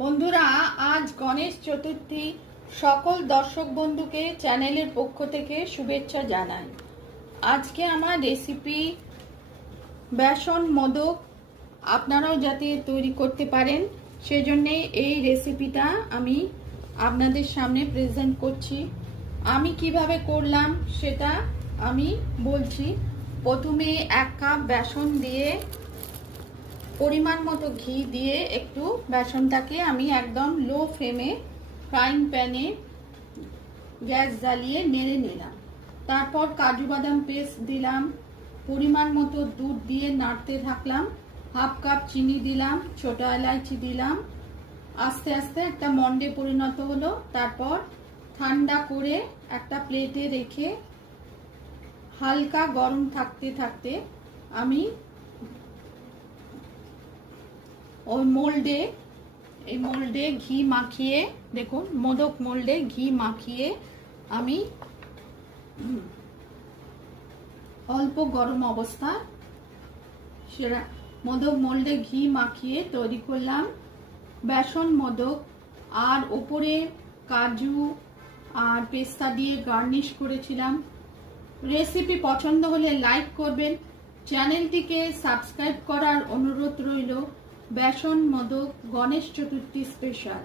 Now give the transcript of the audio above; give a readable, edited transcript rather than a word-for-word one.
বন্ধুরা, আজ গণেশ চতুর্থী। সকল দর্শক বন্ধুকে চ্যানেলের পক্ষ থেকে শুভেচ্ছা জানাই। আজকে আমার রেসিপি বেসন মোদক। আপনারাও যাতে তৈরি করতে পারেন সেজন্য এই রেসিপিটা আমি আপনাদের সামনে প্রেজেন্ট করছি। আমি কিভাবে করলাম সেটা আমি বলছি। প্রথমে 1 কাপ বেসন দিয়ে পরিমাণ মতো ঘি দিয়ে একটু বেসনটাকে আমি একদম লো ফ্লেমে ফ্রাইং প্যানে গ্যাস জ্বালিয়ে নেড়ে নিলাম। তারপর কাজু বাদাম পেস্ট দিলাম, পরিমাণ মতো দুধ দিয়ে নাড়তে থাকলাম। 1/2 কাপ চিনি দিলাম, ছোট এলাচি দিলাম। আস্তে আস্তে একটা মন্ডে পরিণত হলো। তারপর ঠান্ডা করে একটা প্লেটে রেখে হালকা গরম থাকতে থাকতে আমি ওই মোল্ডে ঘি মাখিয়ে, দেখুন মোদক মোল্ডে ঘি মাখিয়ে আমি অল্প গরম অবস্থা সেটা মোদক মোল্ডে ঘি মাখিয়ে তৈরি করলাম বেসন মোদক। আর ওপরে কাজু আর পেস্তা দিয়ে গার্নিশ করেছিলাম। রেসিপি পছন্দ হলে লাইক করবেন, চ্যানেলটিকে সাবস্ক্রাইব করার অনুরোধ রইল। বেসন মোদক গণেশ চতুর্থী স্পেশাল।